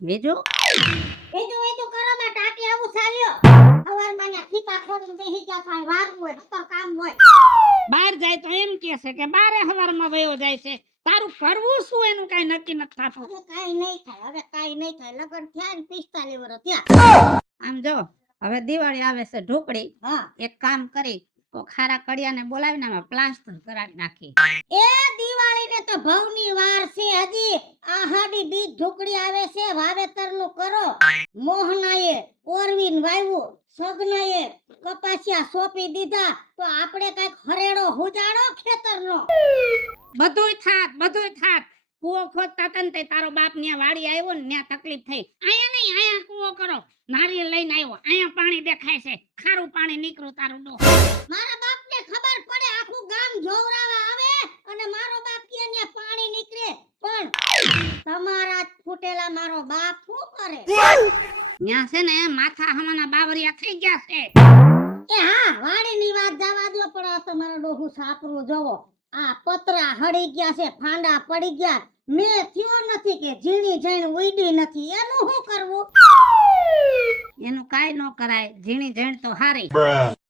બીજું બીજું એ તો કરો માં ટાટી આવું ચાલ્યો સવાર માં ને ખીપા ખોરીને બેહી ગયા થાય વારું હોય તો કામ હોય બહાર જાય તો એમ કહે છે કે બારે હવારમાં વયો જાય છે તારું કરવું શું એનું કઈ નક્કી નથી થતું હવે કાઈ નહીં થાય લગન થયા ને 45 વર્ષ થયા આમ જો હવે દિવાળી આવે છે ઢોકળી હા એક કામ કરી તો ખારા કડિયાને બોલાવીને અમે પ્લાસ્ટર કરાવી નાખી એ દિવાળી ને તો ભવની વાર છે હજી આહાડી બીજ ઢોકળી આવે છે વાવેતર નું કરો મોહનાએ ઓરવીન વાવ્યું સગનાએ કપાસિયા સોંપી દીધા તો આપણે કઈક હરેડો હુજાડો ખેતરનો બધુંય થાત કૂવો ખોદતા હતા ને તે તારો બાપ ન્યા વાડી આવ્યો ને ન્યા તકલીફ થઈ અહીંયા નહીં અહીંયા કૂવો કરો નારિયેળ લઈને આવ્યો અહીંયા પાણી દેખાય છે ખારું પાણી નીકળું તારું ડો મારા બાપને ખબર પડે આખું ગામ જોવરાવા આવે અને મારો બાપ કે ન્યા પાણી નીકળે પણ તમારા ફૂટેલા મારો બાપ શું કરે ન્યા છે ને માથા હમાના બાવરિયા થઈ ગયા છે એ હા વાડીની વાત જવા દો પણ આ તમારો ડોહુ સાપરું જોવો આ પતરા હળી ગયા છે ફાંડા પડી ગયા મેં થયો નથી કે ઝીણી ઝીણ ઉડી નથી એનું શું કરવું એનું કાઈ ન કરાય ઝીણી ઝીણ તો હારી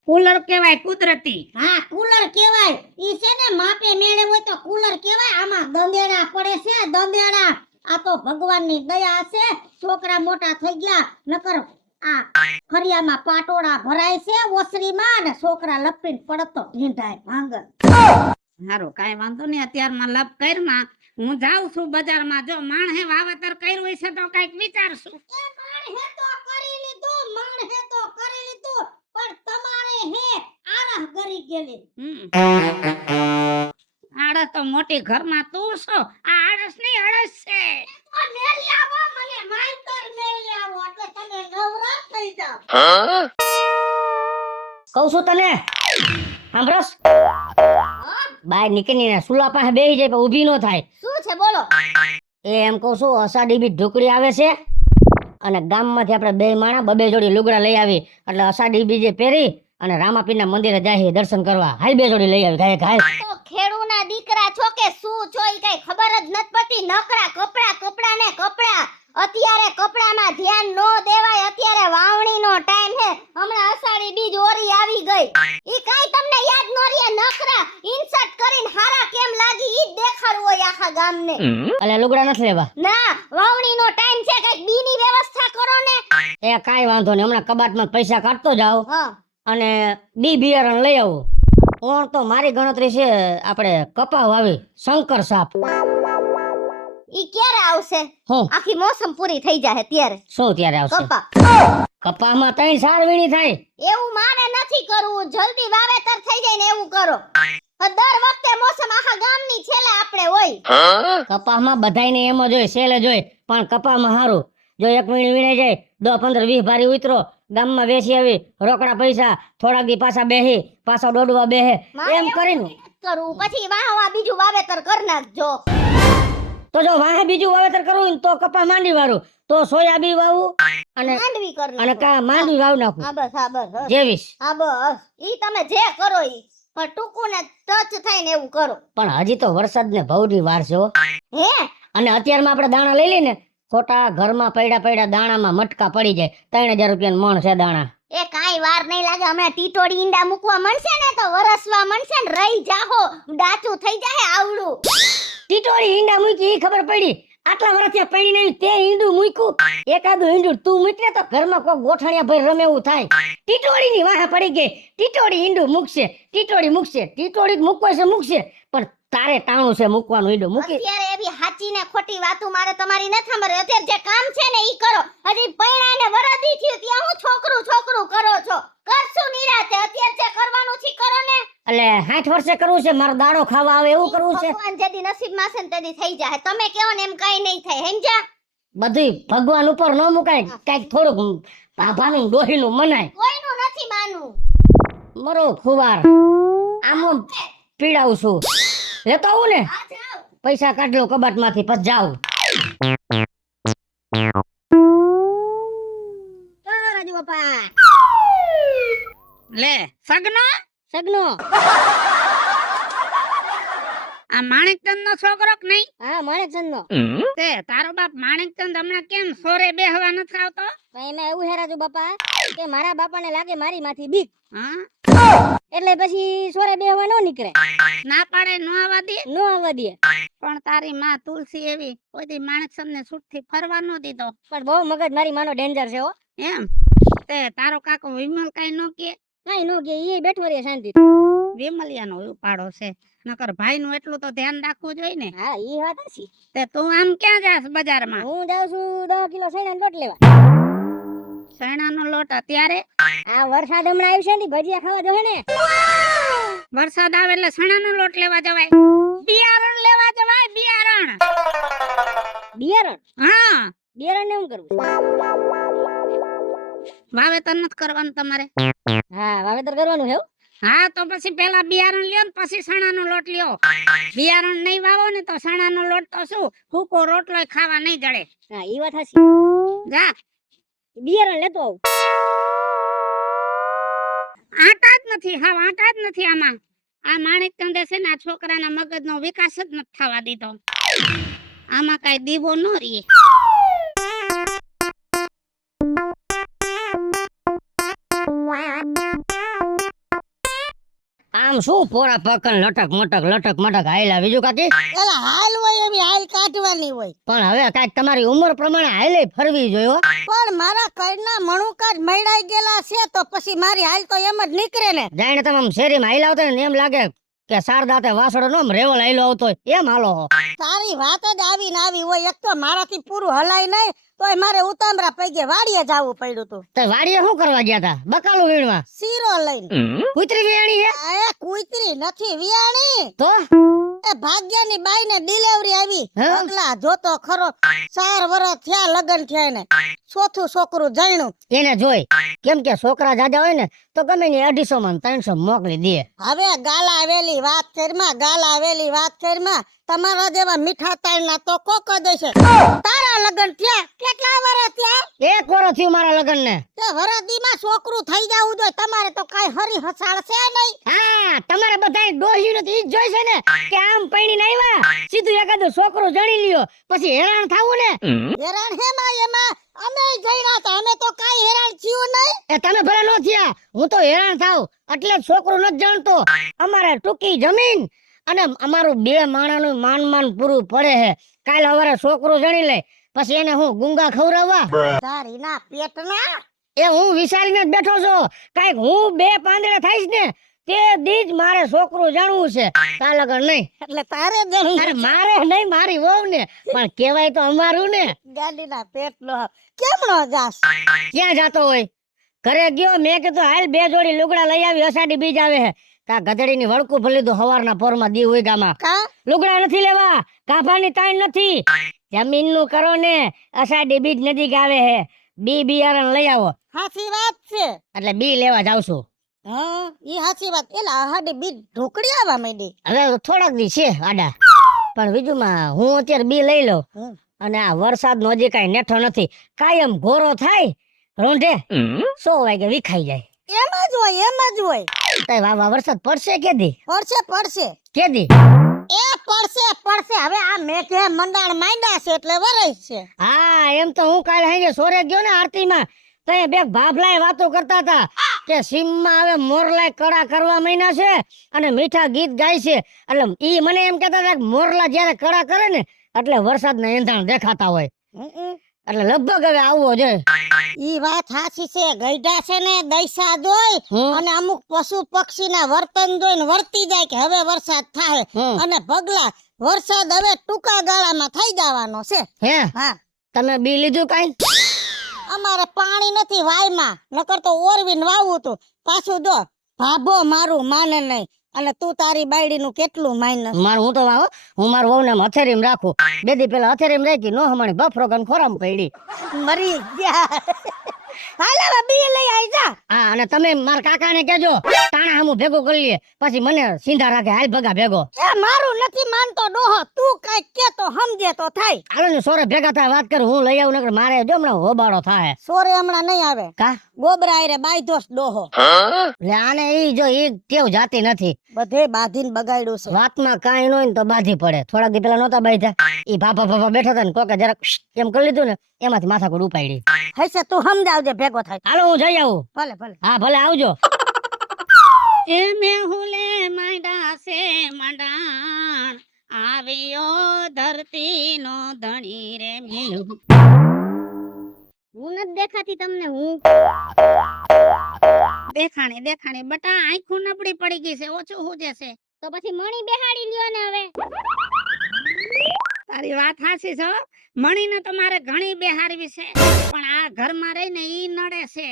કુલર કહેવાય કુદરતી હા કુલર કહેવાય ઈ છે ને માપે મેળે હોય તો કુલર કહેવાય આમાં દંદેડા પડે છે દંદેડા આ તો ભગવાનની દયા છે છોકરા મોટા થઈ ગયા નકર આ ફરિયામાં પાટોડા ભરાય છે ઓસરીમાં ને છોકરા લપીને પડતો ઢીંઢાય ભાંગર હારું કાઈ વાંધો નહીં અત્યારમાં લપ કરમાં હું જાઉં છું બજારમાં જો માણહે વાવેતર કર્યું હોય છે તો કઈક વિચારશું એ માણહે તો કરી લીધું પણ તમારે હે આરહ ગરી ગયેલી આળસ તો મોટી ઘરમાં તું છો આ આળસ નહીં અળસ છે તો મેલી આવો મને માઈકર મેલી આવો એટલે તમે નવરા થઈ જાવ કહું છું તને સાંભળસ બાય નીકળીને સુલા પાસે બેસી જાય પણ ઊભી ન થાય શું છે બોલો એમ કહું છું અષાઢી બીજ ઢોકળી આવે છે અને ગામમાંથી આપણે બે માણા બબે જોડી લુગડા લઈ આવી એટલે અષાઢી બીજે પહેરી અને રામાપીરના મંદિરે જાય દર્શન કરવા હાઈ બે જોડી લઈ આવી ઘાય તો ખેડૂના દીકરા છો કે શું છો ઈ કઈ ખબર જ નથી પડતી નકરા કપડા ને કપડા અત્યારે કપડામાં ધ્યાન નો દેવાય અત્યારે વાવણીનો ટાઈમ છે હમણાં અષાઢી બીજ ઓરી આવી ગઈ ઈ કઈ તમને યાદ ન રહે નખરા ઇન્સર્ટ કરીને હારા કેમ લાગી ઈ દેખાડવું હોય આખા ગામને એટલે લુગડા નથી લેવા ના વાવણીનો ટાઈમ છે કઈક બીની વ્યવસ્થા કરો ને એ કાઈ વાંધો નહીં હમણાં કબાટમાં પૈસા કાઢતો જાવ હા અને બી બિયારણ લઈ આવું ઓણ તો મારી ગણતરી છે આપણે કપા વાવી શંકર સાપ ઈ ક્યારે આવશે હું આખી મોસમ પૂરી થઈ જાય ત્યારે શું ત્યારે આવશે કપા કપામાં 3 સાર વીણી થાય એવું મારે નથી કરવું જલ્દી વાવેતર થઈ જાય ને એવું કરો દર વખતે મોસમ આખા ગામની છેલ્લે આપણે હોય કપામાં બધાયને એમ જ હોય સેલે જ હોય પણ કપામાં હારું જો એક વીણી વીણાઈ જાય 10 15 20 ભારી ઉતરો ગામમાં વેચી આવી રોકડા પૈસા થોડાક દી પાછા બેહી પાછા દોડવા બેહે એમ કરીને કરું પછી વાહવા બીજું વાવેતર કર નાખજો તો જો વાહે બીજું વાવેતર કરવું ને તો કપા માંડી વાળું તો સોયાબીન વાવું અને માંડવી કર અને કા માંડવી વાવ નાખું હા બસ જેવીસ હા બસ ઈ તમે જે કરો ઈ પણ ટૂંકું ને ટચ થાય ને એવું કરો પણ હજી તો વરસાદ ને ભવની વાર છે હો. હે અને અત્યારમાં આપણે દાણા લઈ લઈને ખોટા ઘરમાં પડ્યા દાણામાં મટકા પડી જાય 3000 રૂપિયાનું મણ છે દાણા એ કાઈ વાર નહીં લાગે અમે ટીટોડી ઈંડા મૂકવા મળશે ને તો વરસવા મળશે ને રહી જાહો ડાચું થઈ જાય આવડું ટીટોળી ઈંડા મૂકી ઈ ખબર પડી આટલા વર્ષથી પડી નહીં તે ઈંડું મૂક્યું એકાદું ઈંડું તું મૂકને તો ઘરમાં કોઈ ગોઠણિયા ભઈ રમે એવું થાય ટીટોળીની વાહે પડી ગઈ ટીટોળી ઈંડું મૂકશે ટીટોળી મૂકવા છે મૂકશે પણ તારે ટાણું છે મૂકવાનું ઈંડું મૂકી અત્યારે એવી હાચી ને ખોટી વાતો મારે તમારી ન સાંભળે અત્યારે જે કામ છે ને ઈ કરો હજી પૈણાને વરદી થયું ત્યાં હું છોકરું કરો છો કરશું નિરાતે અત્યારે જે કરવાનું છે કરો ને એટલે 60 વર્ષે કરવું છે મારો દાડો ખાવા આવે એવું કરવું છે ભગવાન જેદી નસીબમાં છે ને તેદી થઈ જાય તમે કહો ને એમ કઈ નહીં થાય હેંજા બધું ભગવાન ઉપર ન મુકાય કઈક થોડુંક ભાભાનું ડોહીનું મનાય કોઈનું નથી માનવું મરો ખુવાર આમ પીડાવું છું લેતો આવું ને આ જાવ પૈસા કાઢ લો કબાટમાંથી પછી જાઉં રાજુ બાપા લે સગનો સગનો આ માણેકચંદ નો છોકરો કે નહીં? હા માણેકચંદ નો. તે તારો બાપ માણેકચંદ હમણાં કેમ સોરે બેહવા નથી આવતો? એમાં એવું હે રાજુ બાપા કે મારા બાપાને લાગે મારી માંથી બીક, હા એટલે પછી સોરે બેહવા નો નીકળે, ના પાડે નો આવવા દે. નો આવવા દે. પણ તારી માં તુલસી એવી કોઈ દી માણેકચંદ ને છૂટ થી ફરવા નો દીધો. પણ બહુ મગજ મારી માનો ડેન્જર છે હો. એમ તે તારો કાકો વિમલ કઈ નો કે? કાઈ નો કે ઈ બેઠો રે શાંતિ. વિમલિયાનો ઉપાડો છે, નકર ભાઈ નું એટલું તો ધ્યાન રાખવું જોઈએ ને. હા ઈ વાત હશે. તે તું આમ ક્યાં જાસ બજારમાં? હું જાઉં છું 10 કિલો સૈણા લોટ લેવા. સણાનો લોટ અત્યારે? આ વરસાદ હમણાં આવશે ને ભજીયા ખાવા જોહે ને. વરસાદ આવે એટલે સણાનો લોટ લેવા જવાય? બિયારણ લેવા જવાય, બિયારણ. બિયારણ? હા, બિયારણ ને શું કરવું? વાવેતર નથી કરવાનું તમારે? હા વાવેતર કરવાનું છે. હા તો પછી પેલા બિયારણ લ્યો ને પછી સણાનો લોટ લ્યો. બિયારણ નહીં વાવો ને તો સણાનો લોટ તો શું ફૂકો રોટલો ખાવા નહીં જડે. હા ઈ વાત હશે. જા બિયારણ લેતો આવું. આટા જ નથી, હા આટા જ નથી આમાં. આ માણેકચંદે છે ને આ છોકરાના મગજનો વિકાસ જ નથી થવા દીધો. આમાં કઈ દીવો ન રીએ. આમ શું પોરા પકન લટક મટક હાયલા બીજું કાકી? એલા હાલ હોય એવી હાલ કાઢવાની હોય, પણ હવે કાંઈક તમારી ઉંમર પ્રમાણે હાલે ફરવી જોઈએ હો. પણ મારા કઈના મણુકા જ મૈડાઈ ગયેલા છે તો પછી મારી હાલ તો એમ જ નીકળે ને. જાણે તમે આમ શેરીમાં હાઈલા આવતા ને એમ લાગે કે શારદાતે વાસળો નો આમ રેવલ હાઈલો આવતો હોય એમ હાલો હો. તારી વાત જ આવી ને આવી હોય. એક તો મારાથી પૂરું હલાય નહીં તોય મારે ઉતામરા પૈગે વાડીએ જાવું પડ્યું તું. તો વાડીએ શું કરવા ગયા તા? બકાલું વીણવા? શીરો લઈને. કૂતરી વેણી છે? એ કુતરી નથી વિયાણી, તો એ ભાગ્યની બાઈ ને ડિલિવરી આવી. હે? પગલા જોતો ખરો, 4 વર્ષ થયા લગન થયા ને, ચોથું છોકરું જણ્યું. એને જોઈ કેમ કે છોકરા જાજા હોય ને તો ગમે ને 250 માં 300 મોકલી દે. હવે ગાલા વેલી વાત કરમાં, ગાલા વેલી વાત કરમાં. તમારા જેવા મીઠા તાળના તો કોક જ છે. તારા લગન થયા કેટલા વર્ષ થયા? 1 વર્ષ થયું મારા લગન ને. તે વરદીમાં છોકરું થઈ જાવું જોઈએ. તમારે તો કાઈ હરી હસાળ છે નહીં. હા તમારે બધાય ડોહી નું ઈ જ જોઈ છે ને કે આમ પૈણીને આવ્યા સીધું એકાદું છોકરું જણી લ્યો પછી હેરાન થાવું ને. હેરાન હેમાં એમાં અમે જઈના હતા, અમે તો કાઈ હેરાન થયું નહીં. એ તમે ભલે નો થયા, હું તો હેરાન થાવ એટલે જ છોકરું નથી જાણતો. અમારે ટૂંકી જમીન અને અમારું 2 માણાનું માન પૂરું પડે છે. કાલ સવારે છોકરું જણી લે પછી એને હું ગુંગા ખવડાવવા? તારીના પેટના એ હું વિચારીને જ બેઠો છો. કાઈક હું 2 પાંદડે થઈશ ને તે દી જ મારે છોકરું જાણવું છે. તા લગન નહીં. એટલે તારે જણવું. અરે મારે નહીં, મારી વહુ ને. પણ કહેવાય તો અમારું ને. ગાડીના પેટનો કેમનો જાસ? ક્યાં જાતો હોય? ઘરે ગયો, મેં કીધું હાલ 2 જોડી લુગડા લઈ આવી, અષાઢી બીજ આવે છે. તા ગધડીની વળકું ભરી લીધું હવારના પોરમાં દી ઉઈગામાં. કા લુગડા નથી લેવા, કાભાની તાણ નથી. જમીનનું કરો ને, અષાઢી બીજ નજીક આવે છે. બિયારણ લઈ આવો. સાચી વાત છે. એટલે બી લેવા જાવ છું. હા ઈ સાચી વાત. એલા હાડી બી ઢોકળી આવવા માંડી. હવે થોડાક દી છે આડા, પણ બીજુંમાં હું અત્યારે બી લઈ લઉં. હમ. અને આ વરસાદનો હજી કાંઈ નેઠો નથી. કાયમ ઘોરો થાય રોંઢે 100 વાગે વિખાઈ જાય. એમ જ હોય, એમ જ હોય. તઈ વાવા વરસાદ પડશે કેદી? પડશે પડશે કેદી? એ પડશે પડશે. હવે આ મેઘે મંડાણ માંડ્યા છે એટલે વરસ છે. હા એમ તો હું કાલે હાંજે સોરે ગયો ને આરતીમાં તો એ 2 ભાભલાએ વાતો કરતા હતા કે સીમમાં હવે મોરલા કડા કરવા માંડ્યા છે અને મીઠા ગીત ગાય છે. એટલે ઈ મને એમ કહેતા હતા કે મોરલા જ્યારે કડા કરે ને એટલે વરસાદના એંધાણ દેખાતા હોય. એટલે લગભગ હવે આવવો જોઈએ. ઈ વાત સાચી છે. ગઈઢા છે ને દૈસા જોઈ હમ. અને અમુક પશુ પક્ષીના વર્તન જોઈને વર્તી જાય કે હવે વરસાદ થાય. હમ. અને ભગલા વરસાદ હવે ટૂંકા ગાળામાં થઈ જવાનો છે. હે હા તમે બી લીધું કાઈ? અમારે પાણી નથી વાયમાં, નકર તો ઓરવીને વાવું તું. પાછું જો ભાભો મારું માને નહીં અને તું તારી બાયડીનું કેટલું માનસ. મારું હું તો વાવો, હું મારું વહુને આમ હથેરીમાં રાખું. 2 દી પેલા હથેરીમાં રાખી નો હમણાં બફરો ગન ખોરામ પડી. મરી ગયા. હાલ હવે બી લઈ આઈ જા. હા અને તમે મારા કાકાને કહેજો તાણા હમું ભેગું કરી લઈએ પછી મને સીધા રાખે હાલ ભગા ભેગો. એ મારું નથી માનતો ડોહો, તું કઈક કે તો સમજે તો થાય. હાલો ને સોરે ભેગા થાય વાત કરું હું લઈ આવું નકર મારે જો હમણાં હોબાળો થાય. સોરે હમણાં નહીં આવે. કા ગોબરા આયરે બાયધોસ ડોહો. એટલે આને ઈ જો ઈ ટેવ જાતી નથી. બધે બાંધીને બગાડ્યું છે. વાતમાં કાંઈ ન હોય ને તો બાંધી પડે. થોડાક દી પેલા નહોતા બાંધ્યા ઈ ભાભા બેઠા હતા ને કોકે જરાક એમ કરી લીધું ને એમાંથી માથાકૂટ ઉપાડી. હશે તું સમજાવજે ભેગો થાય. હાલો હું જઈ આવું. ભલે ભલે. હા ભલે આવજો. એ મેહુલે માંડા સે મંડાણ આવ્યો ધરતી નો ધણી રે મેહુ. હું નથી દેખાતી તમને? હું દેખાણી બટા આંખું નબળી પડી ગઈ છે, ઓછું હું જશે. તો પછી મણી બેહાડી લ્યો ને હવે. તારી વાત હાચી છે હો. મણીને તો મારે ઘણી બેહારવી છે પણ આ ઘરમાં રહીને ઈ નડે છે.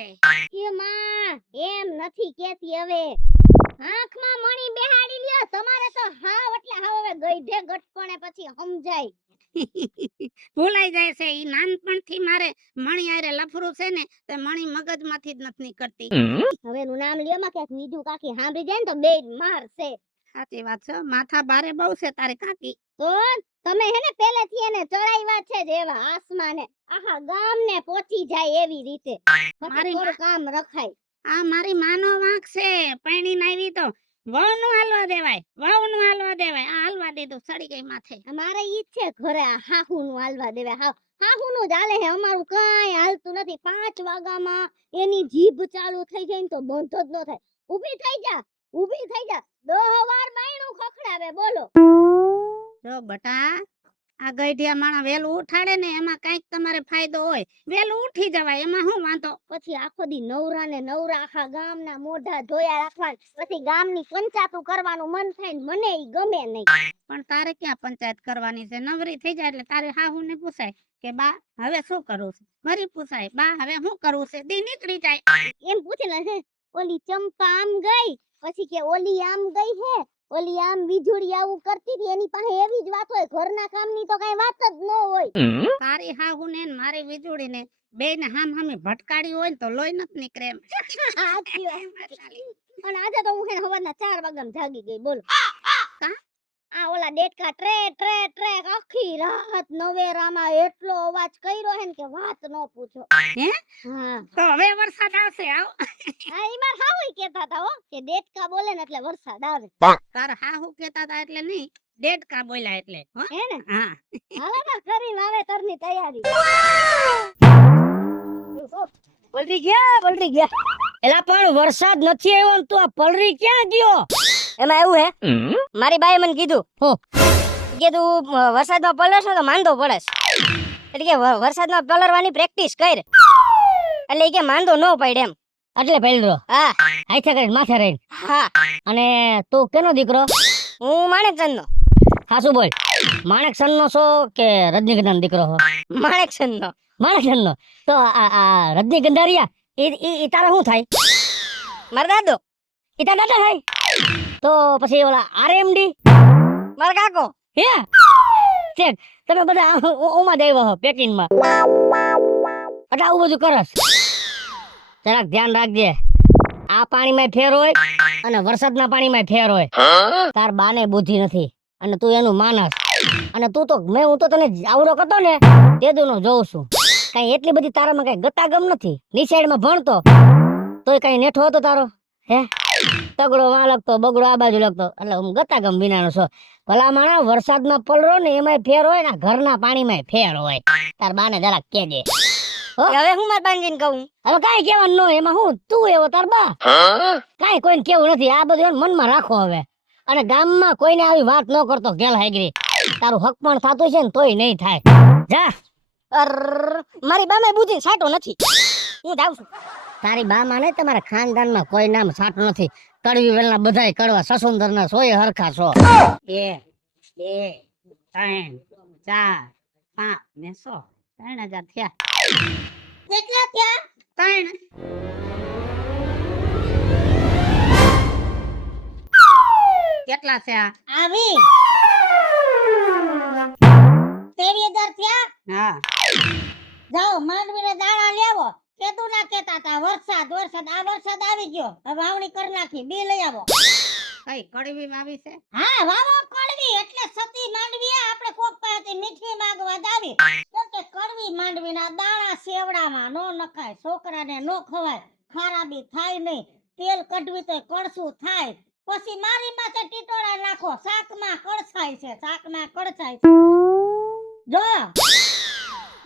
એ માં એમ નથી કેતી હવે. આંખમાં મણી બેહાડી લ્યો. તમારે તો હાવ એટલે હાવ હવે ગઈઢે ગટકોણે પછી સમજાય. ભૂલાઈ જાય છે. ઈ નાનપણથી મારે મણી આરે લફરું છે ને તે મણી મગજમાંથી જ નથી નીકળતી. હવે નું નામ લ્યો માં ક્યાંક બીજું કાકી સાંભળી જાય ને તો બે મારશે. સાચી વાત છે. માથા બારે બહુ છે તારે કાકી. તો તમે હે ને પહેલેથી એને ચડાવ્યા છે જેવા આસમાને આખા ગામને પહોંચી જાય એવી રીતે. મારી થોડું કામ રખાય. આ મારી માનો વાંક છે. પૈણીને આવી તો વહુનું હાલવા દેવાય, વહુનું હાલવા દેવાય. આ હાલવા દીધું સડી ગઈ માથે. અમારે ઈ જ છે ઘરે આ હાહુનું હાલવા દેવે. હાહુનું જ હાલે હે. અમારું કાંઈ હાલતું નથી. 5 વાગામાં એની જીભ ચાલુ થઈ જાય ને તો બંધ જ ન થાય. ઊભી થઈ જા, ઊભી થઈ જા. 10 વાર બાયણું ખખડાવે. બોલો જો બટા આ ગઈઢિયા માણા વેલું ઉઠાડે ને એમાં કઈક તમારે ફાયદો હોય. વેલું ઉઠી જવાય એમાં શું વાંધો. પછી આખો દી નવરા ને નવરા આખા ગામના મોઢા ધોયા રાખવાનું. પછી ગામની પંચાયતું કરવાનું મન થાય ને મને ઈ ગમે નહીં. પણ તારે ક્યાં પંચાયત કરવાની છે? નવરી થઈ જાય એટલે તારે હાહુ ને પૂછાય કે બા હવે શું કરવું છે. વરી પૂછાય બા હવે શું કરવું છે. દી નીકળી જાય. એમ પૂછે ને ઓલી ચંપા આમ ગઈ, પછી કે ઓલી આમ ગઈ હે, ઓલી આમ વીજળી આવું કરતી હતી. એની પાસે એવી જ વાત હોય. ઘરના કામની તો કઈ વાત જ ન હોય. તારી હાહુ ને મારી વીજળી ને બે ને હામ હામી ભટકાડી હોય ને તો લોહી નથી નીકળે એમ. સાચી વાત. અને આજે તો હું હે સવારના 4 વાગ્યામાં જાગી ગઈ. બોલો આ ઓલા ડેટકા ટ્રે ટ્રે ટ્રે આખી રાત નવેરામાં એટલો અવાજ કર્યો હે ને કે વાત ન પૂછો. હે? હા તો હવે વરસાદ આવશે. આવ હા ઈ માર હાઉય કહેતા હતા હો કે ડેટકા બોલે ને એટલે વરસાદ આવે. તાર હાહુ કહેતા હતા એટલે નહીં, ડેડકા બોલ્યા એટલે. હો? હે ને હા હાલો ને કરી વાવેતરની તૈયારી. પલરી ગયા. એલા પણ વરસાદ નથી આવ્યો ને તું આ પલરી ક્યાં ગયો? એમાં એવું હે, મારી બાએ મને કીધું હો. કે તું વરસાદમાં પલળશ ને તો માંદો પડે. એટલે કે વરસાદમાં પલળવાની પ્રેક્ટિસ કર. એટલે ઈ કે માંદો ન પડે એમ. એટલે પલરો. હા હાથે કરીને માથે રહીને. હા. અને તું કેનો દીકરો? હું માણેકચંદનો. હાસુ બોલ. માણેકચંદનો છો કે રજનીગંધાનો દીકરો છો? માણેકચંદનો. માણેકચંદનો. તો આ રજનીગંધારિયા ઈ તારા શું થાય? મારા દાદો. ઈ તારા દાદા થાય? તો પછી ઓલા આરએમડી મારા કાકો. હે ચેક તમે બધા ઓમાં દેવા હો પેકિંગમાં એટલે આવું બધું કરસ. જરાક ધ્યાન રાખજે. આ પાણીમાં ફેર હોય અને વરસાદના પાણીમાં ફેર હોય. તાર બાને બુદ્ધિ નથી અને તું એનું માનસ. અને તું તો હું તો તને આવડો કરતો ને તેદુનો જોઉં છું. કઈ એટલી બધી તારામાં કઈ ગતાગમ નથી. નિશાળમાં ભણતો તોય કઈ નેઠો હતો તારો? હે તગડો વાં લાગતો, બગડો આ બાજુ લાગતો, એટલે હું ગતાગમ વિનાનો છો. ભલા માણા વરસાદમાં પલરો ને એમાંય ફેર હોય ને ઘરના પાણીમાં ફેર હોય. તાર બાને જરાક કેજે. હવે હું મારા બાંધીને કહું? હવે કાઈ કેવાનું ન હોય. એમાં હું તું એવો તાર બા કાઈ કોઈને કેવું નથી. આ બધું મનમાં રાખો હવે. અને ગામમાં કોઈને આવી વાત ન કરતો. ગેલ હાગરી તારું હક પણ થતું છે ને તોય નહીં થાય. જા. મારી બામે બુદ્ધિ સાટો નથી. હું જાઉં છું. તારી બા માં નહીં, તમારા ખાનદાનમાં કોઈ નામ સાટું નથી. કડવી વેલના બધાય કડવા, સસુંદરના સોય હરખા છો. 1 2 3 4 5 ને 100 3000 થયા. કેટલા ત્યાં? 3 કેટલા છે આ? આવી 13000 ત્યાં. હા જાઓ માંડવીને દાણા લેવો. કેતું ના કેતા તા વરસાદ આ વરસાદ આવી ગયો હવે વાવણી કરી નાખી બી લઈ આવો કઈ કડવી વાવી છે હા વાવો કડવી એટલે સતી માંડવી આપણે કોક પાસેથી મીઠી માંગવા જાવી કેમ કે કડવી માંડવીના દાણા સેવડામાં નો નખાય છોકરાને નો ખવાય ખરાબી થાય નહીં તેલ કઢવી તો કળસું થાય પછી મારી માથે ટીટોળા નાખો શાકમાં કળસાય છે જો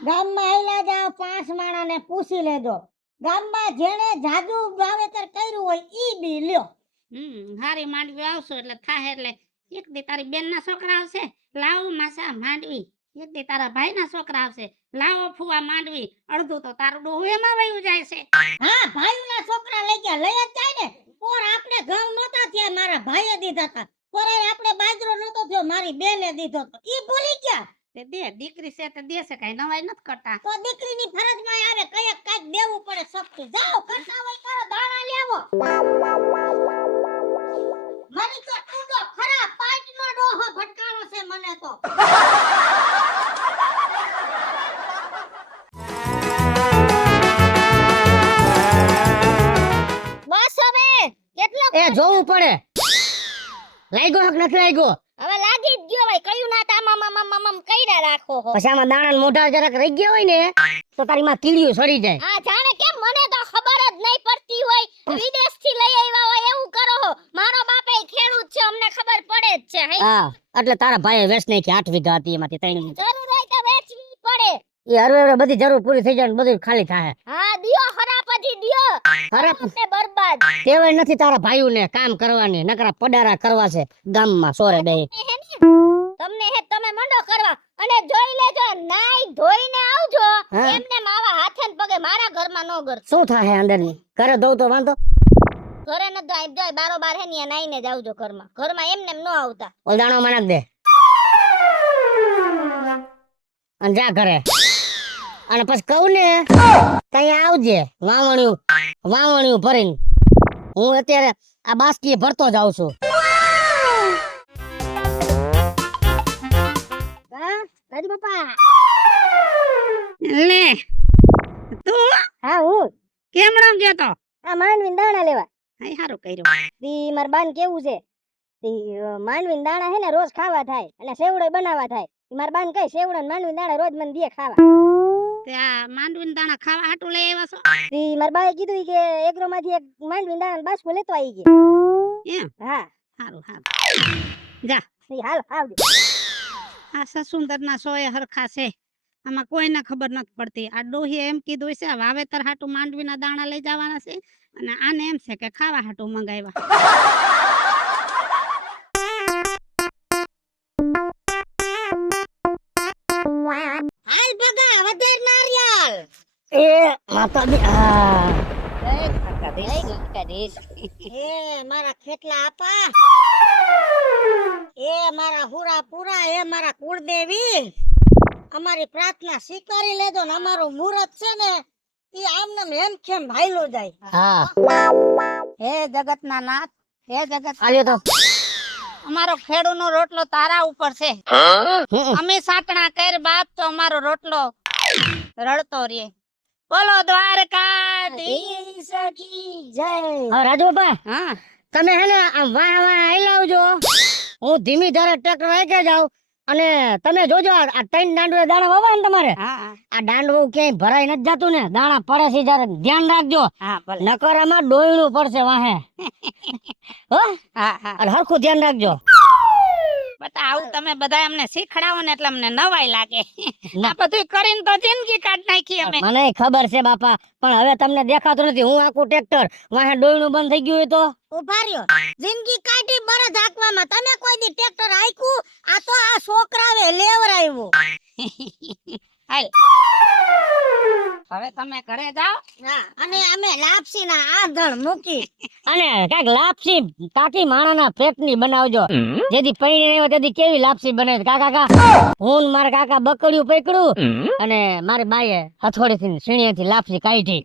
ગામમાં આયલા જાવ 5 માણાને પૂછી લેજો ગામમાં જેણે જાદુ વાવેતર કર્યું હોય ઈ બી લ્યો હારી માંડવી આવશો એટલે થાય એટલે એક દી તારી બેન ના છોકરા આવશે લાવો માસા માંડવી એક દી તારા ભાઈ ના છોકરા આવશે લાવો ફુવા માંડવી અડધું તો તારું ડોહું એમાં વયું જાય છે હા ભાઈના છોકરા લઈ ગયા લઈ જ જાય ને પોર આપણે ઘઉં નહોતા થયા મારા ભાઈએ દીધા હતા પોરે આપણે બાજરો નહોતો થયો મારી બેને દીધો તો ઈ ભૂલી ગયા તે દે દીકરી છે તે દેશે કઈ નવાઈ નથી કરતા તો દીકરીની ફરજમાં આવે કઈક દેવું પડે સપટી જાઓ કરતા હોય કરો દાણા લેવો મારી તો ટૂડો ખરા પાટનો ડોહો ભટકાણો છે મને તો બસ હવે કેટલો એ જોવું પડે લાગ્યો હક નથી લાગ્યો હવે લાગી જ ગયો ભાઈ કયું ના તામ કઈરા રાખો હો પછી આમાં દાણા મોઢા જરાક રહી ગયા હોય ને તો તારી માં કીડીયું સડી જાય હા જાણે કેમ મને તો ખબર જ નહીં પડતી હોય વિદેશ થી લઈ આવ્યા હોય એવું કરો હો મારો બાપે ખેડૂત છે અમને ખબર પડે જ છે હે હા એટલે તારા ભાઈએ વેચ નાખી 8 વીઘા હતી એમાંથી 3 જરૂર હોય તો વેચવી પડે એ હરવે બધી જરૂર પૂરી થઈ જાય ને બધું ખાલી થાય હા દિયો ખરા પછી દિયો ખરાબ ને બરબાદ તેવાય નથી તારા ભાઈઓને કામ કરવાની નકરા પડારા કરવા છે ગામમાં સોરે બે તમને હે તમે મંડો કરવા અને જોઈ લેજો નાઈ ધોઈને આવજો હા. એમને માવા હાથે ને પગે મારા ઘરમાં નો ગર શું થાય અંદરની ઘરે દઉં તો વાંધો ઘરે ન જાય બારોબાર હે ને નાઈને જ આવજો ઘરમાં એમને નો આવતા ઓલદાણો મનાક દે અને જા ઘરે અને પછી કહું ને કઈ આવજે વાવણિયું ભરીને હું અત્યારે આ બાસ્કીએ ભરતો જ આવું છું રાજુ બાપા લે તું હા હું કેમણો ગયો તો આ માંડવીના દાણા લેવા હાય હારું કર્યું તી માર બાન કેવું છે તી માંડવીના દાણા હે ને રોજ ખાવા થાય અને સેવડો બનાવવા થાય માર બાન કઈ સેવડો ને માંડવીના દાણા રોજ મને દે ખાવા તે આ માંડવીના દાણા ખાવા હાટું લઈ આવ્યા છો તી માર બાએ કીધું ઈ કે એગ્રો માંથી એક માંડવીના દાણા બાસકો લેતો આવી ગઈ એમ હા હારું જા ઈ હાલ આવજો આ સસુંદરના સોએ હરખા છે આમાં કોઈને ખબર નથી પડતી આ ડોહીએ એમ કીધું છે વાવેતર હાટું માંડવીના દાણા લઈ જવાના છે અને આને એમ છે કે ખાવા હાટું મંગાવ્યા હાલ ભગા વધાર નારિયેળ એ માતાજી આ એ મારા ખેટલા આપા એ મારા હુરા પુરા એ મારા કુળદેવી અમારી પ્રાર્થના સ્વીકારી લેજો ને અમારું મુહૂર્ત છે ને ઈ આમને હેમખેમ ભાઈલો જાય હા હે જગતના નાથ હે જગત આલ્યો તો અમારો ખેડૂનો રોટલો તારા ઉપર છે અમે સાટણા કર બાપ તો અમારો રોટલો રડતો રે બોલો દ્વારકાધીશ કી જય હા રાજુ બાપા હા તમે હે ને આમ વાહ હલાવજો હું ધીમી ધારે ટ્રેક્ટર રાખી જાઉં અને તમે જોજો આ 3 દાંડવે દાણા વાવા ને તમારે હા આ દાંડવું ક્યાંય ભરાઈ નથી જતું ને દાણા પડે છે જયારે ધ્યાન રાખજો હા ભલે નકર આમાં ડોયણું પડશે વાહે હો હા હા અને હરખું ધ્યાન રાખજો બટા આવું તમે બધા અમને શીખડાવો ને એટલે અમને નવાઈ લાગે આ બધું કરીને તો જિંદગી કાઢ નાખી અમે મને ખબર છે બાપા પણ હવે તમને દેખાતું નથી હું આખું ટ્રેક્ટર વાહે ડોયણું બંધ થઈ ગયું હોય તો ઉભા રહ્યો જિંદગી કાઢી બરદ હાંકવામાં તમે કોઈ દી ટ્રેક્ટર હાંક્યું આ તો આ છોકરાવે લેવરાવ્યું હાલ હવે તમે ઘરે જાઓ હા અને અમે લાપસી ના આંધણ મૂકી અને કાંઈક લાપસી કાકી માણાના પેટની બનાવજો જેથી પૈણી નહીં હોય તેથી કેવી લાપસી બને છે. કાકા હું ને મારા કાકા બકડ્યું પકડ્યું અને મારી બાઈએ હથોડીથી સીણીએથી લાપસી કાઢી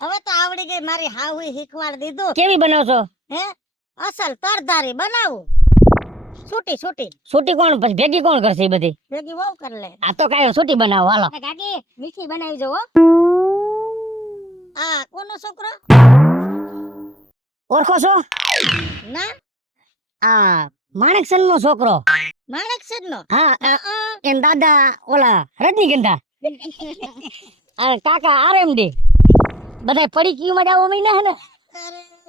હવે તો આવડી ગઈ મારી હાહુઈ શીખવાડ દીધું કેવી બનાવશો હે અસલ તરધારી બનાવું છૂટી છૂટી છૂટી કોણ પછી ભેગી કોણ કરશે ઈ બધી ભેગી વહુ કર લે આ તો કાંઈ છૂટી બનાવો હાલો કાકી મીઠી બનાવી જો હો આ કોનો છોકરો ઓળખો છો ના આ માણેકસન નો છોકરો માણેક છે નો હા એન દાદા ઓલા રજનીગંધા અને કાકા આરએમડી બધા પડી ક્યુ માં જાવ મહિના હે ને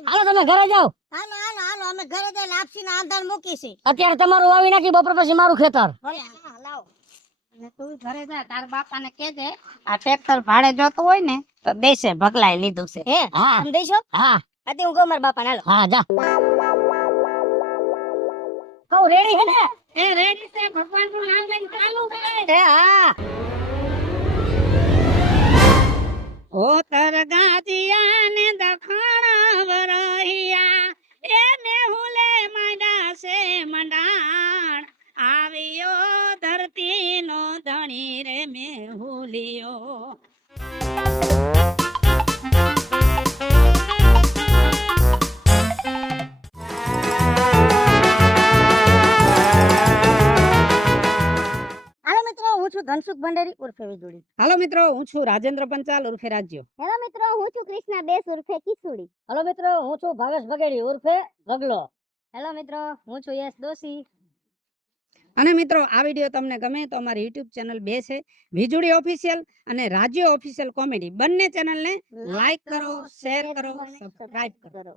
હાલો તમે ઘરે જાઓ હાલો હાલો હાલો અમે ઘરે જઈને લાપસી ના આંધણ મૂકી છે અત્યારે તમારું વાવી નાખી બપોર પછી મારું ખેતર હા લાવો અને તું ઘરે જા તાર બાપાને કહેજે આ ટ્રેક્ટર ભાડે જોતું હોય ને તો દેશે ભગલાઈ લીધું છે હે હા આમ દઈશો હા આતે હું કહું મારા બાપાને હાલો હા જા કહું રેડી હે ને એ રેડી છે ભગવાન નું નામ લઈને ચાલુ કરે એ હા ઓ તર ગાજિયા ને દખણ વરહિયા એને હુલે માંડા છે મંડાણ આવ્યો ધરતી નો ધણી રે મેં હુલિયો હાલો મિત્રો હું છું ધનસુખ ભંડારી ઉર્ફે વીજળી હાલો મિત્રો હું છું રાજેન્દ્ર પંચાલ ઉર્ફે રાજ્યો હેલો મિત્રો હું છું કૃષ્ણા બેસ ઉર્ફે કિસુડી હલો મિત્રો હું છું ભાવેશ બગેડી ઉર્ફે ગગલો હેલો મિત્રો હું છું યશ દોશી અને મિત્રો આ વિડીયો તમને ગમે તો અમારી યુટ્યુબ ચેનલ બે છે વીજળી ઓફિશિયલ અને રાજ્ય ઓફિશિયલ કોમેડી બંને ચેનલને લાઈક કરો શેર કરો સબસ્ક્રાઇબ કરો કરો